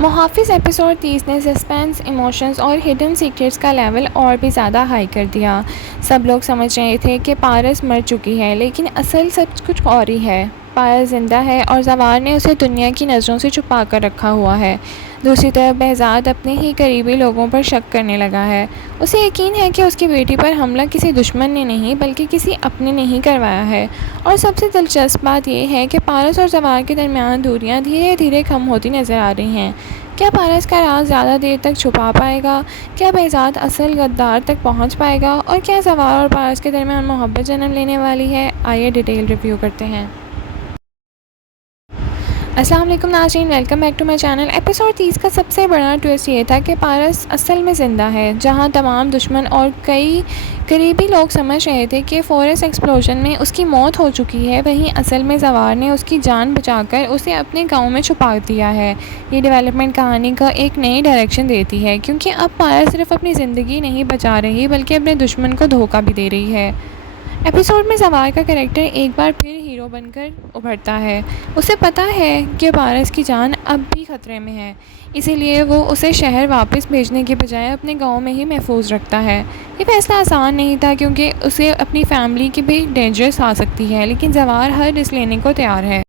मुहाफ़िज़ episode 30 ने suspense, emotions और hidden secrets का लेवल और भी ज़्यादा हाई कर दिया। सब लोग समझ रहे थे कि पारस मर चुकी है, लेकिन असल सच कुछ और ही है। पारस ज़िंदा है और ज़वार ने उसे दुनिया की नज़रों से छुपा कर रखा हुआ है। दूसरी तरफ behzad अपने ही करीबी लोगों पर शक करने लगा है। उसे यकीन है कि उसकी बेटी पर हमला किसी दुश्मन ने नहीं बल्कि किसी अपने ने ही करवाया है। और सबसे दिलचस्प बात यह है कि पारस और ज़वार के दरमियान दूरियां धीरे धीरे कम होती नज़र आ रही हैं। क्या पारस का राज ज़्यादा देर तक छुपा पाएगा? क्या behzad असल गद्दार तक पहुंच पाएगा? और क्या ज़वार और पारस के दरमियान मोहब्बत जन्म लेने वाली है? आइए डिटेल रिव्यू करते हैं। अस्सलाम वालेकुम नाज़रीन, welcome back to my channel. Episode 30 का सबसे बड़ा ट्विस्ट ये था कि पारस असल में ज़िंदा है। जहां तमाम दुश्मन और कई करीबी लोग समझ रहे थे कि फॉरेस्ट एक्सप्लोजन में उसकी मौत हो चुकी है, वहीं असल में ज़वार ने उसकी जान बचाकर उसे अपने गांव में छुपा दिया है। ये डेवलपमेंट कहानी का एक नई डायरेक्शन देती है, क्योंकि अब पारस सिर्फ अपनी ज़िंदगी नहीं बचा रही बल्कि अपने दुश्मन को धोखा भी दे रही है। एपिसोड में ज़वार का कैरेक्टर एक बार फिर हीरो बनकर उभरता है। उसे पता है कि पारस की जान अब भी ख़तरे में है, इसीलिए वो उसे शहर वापस भेजने के बजाय अपने गांव में ही महफूज रखता है। ये फैसला आसान नहीं था, क्योंकि उसे अपनी फैमिली की भी डेंजर्स आ सकती है, लेकिन ज़वार हर रिस्क लेने को तैयार है।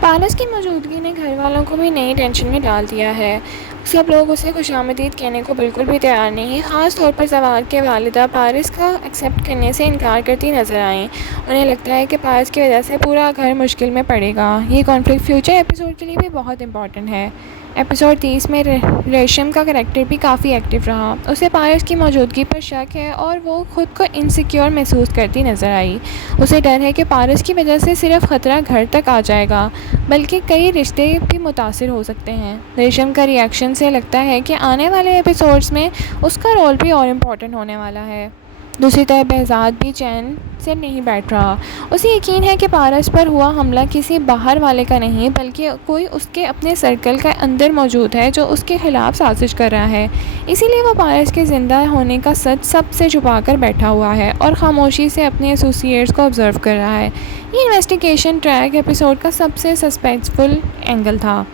पारस की मौजूदगी ने घर वालों को भी नई टेंशन में डाल दिया है। सब लोग उसे खुशामदीद कहने को बिल्कुल भी तैयार नहीं। ख़ास तौर पर ज़वार के वालिदा पारस का एक्सेप्ट करने से इनकार करती नज़र आईं। उन्हें लगता है कि पारस की वजह से पूरा घर मुश्किल में पड़ेगा। ये कॉन्फ्लिक्ट फ्यूचर एपिसोड के लिए भी बहुत इंपॉर्टेंट है। एपिसोड 30 में रेशम का करैक्टर भी काफ़ी एक्टिव रहा। उसे पारस की मौजूदगी पर शक है और वो खुद को इनसिक्योर महसूस करती नज़र आई। उसे डर है कि पारस की वजह से सिर्फ ख़तरा घर तक आ जाएगा, बल्कि कई रिश्ते भी मुतासिर हो सकते हैं। रेशम का रिएक्शन से लगता है कि आने वाले एपिसोड्स में उसका रोल भी और इम्पोर्टेंट होने वाला है। दूसरी तरफ behzad भी चैन से नहीं बैठ रहा। उसे यकीन है कि पारस पर हुआ हमला किसी बाहर वाले का नहीं बल्कि कोई उसके अपने सर्कल के अंदर मौजूद है जो उसके ख़िलाफ़ साजिश कर रहा है। इसीलिए वो पारस के ज़िंदा होने का सच सबसे छुपा कर बैठा हुआ है और ख़ामोशी से अपने एसोसिएट्स को ऑब्ज़र्व कर रहा है। ये इन्वेस्टिगेशन ट्रैक एपिसोड का सबसे सस्पेंसफुल एंगल था।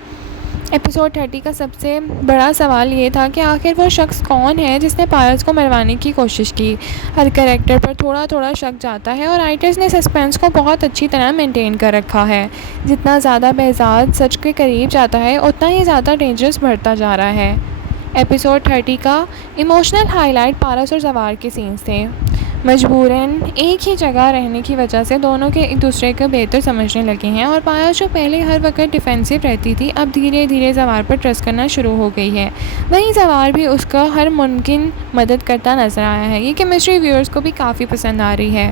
एपिसोड 30 का सबसे बड़ा सवाल ये था कि आखिर वो शख्स कौन है जिसने पारस को मरवाने की कोशिश की। हर कैरेक्टर पर थोड़ा थोड़ा शक जाता है और राइटर्स ने सस्पेंस को बहुत अच्छी तरह मेंटेन कर रखा है। जितना ज़्यादा behzad सच के करीब जाता है, उतना ही ज़्यादा डेंजरस बढ़ता जा रहा है। एपिसोड 30 का इमोशनल हाईलाइट पारस और ज़वार के सीन्स थे। मजबूरन एक ही जगह रहने की वजह से दोनों के एक दूसरे को बेहतर समझने लगे हैं और पारस जो पहले हर वक्त डिफेंसिव रहती थी, अब धीरे धीरे ज़वार पर ट्रस्ट करना शुरू हो गई है। वहीं ज़वार भी उसका हर मुमकिन मदद करता नजर आया है। ये केमिस्ट्री व्यूअर्स को भी काफ़ी पसंद आ रही है।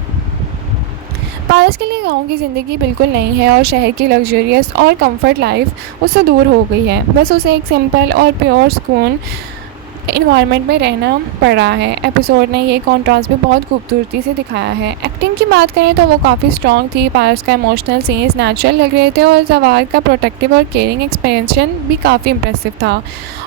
पारस के लिए गांव की ज़िंदगी बिल्कुल नहीं है और शहर की लग्जरियस और कंफर्ट लाइफ उससे दूर हो गई है। बस उसे एक सिंपल और प्योर सुकून इन्वायरमेंट में रहना पड़ रहा है। एपिसोड ने ये कॉन्ट्रास्ट भी बहुत खूबसूरती से दिखाया है। एक्टिंग की बात करें तो वो काफ़ी स्ट्रॉन्ग थी। पारस का इमोशनल सीन्स नेचुरल लग रहे थे और ज़वार का प्रोटेक्टिव और केयरिंग एक्सप्रेशन भी काफ़ी इंप्रेसिव था।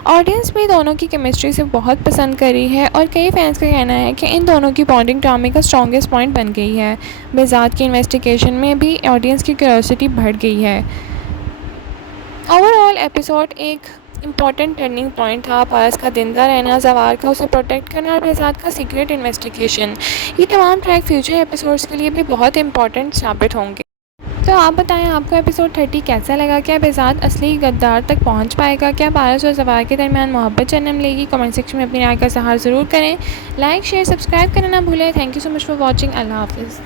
ऑडियंस भी दोनों की केमिस्ट्री से बहुत पसंद करी है और कई फैंस का कहना है कि इन दोनों की बॉन्डिंग ड्रामे का स्ट्रॉन्गेस्ट पॉइंट बन गई है। behzad की इन्वेस्टिगेशन में भी ऑडियंस की क्यूरियोसिटी बढ़ गई है। ओवरऑल एपिसोड एक इम्पॉर्टेंट टर्निंग पॉइंट था। पारस का जिंदा रहना, ज़वार का उसे प्रोटेक्ट करना और behzad का सीक्रेट इन्वेस्टिगेशन, ये तमाम ट्रैक फ्यूचर एपिसोड्स के लिए भी बहुत इंपॉर्टेंट साबित होंगे। तो आप बताएं, आपको एपिसोड 30 कैसा लगा? क्या behzad असली गद्दार तक पहुंच पाएगा? क्या पारस और ज़वार के दरमियान मोहब्बत जन्म लेगी? कमेंट सेक्शन में अपनी राय का इज़हार ज़रूर करें। लाइक, शेयर, सब्सक्राइब करना ना भूलें। Thank you so much for watching. Allah हाफिज़।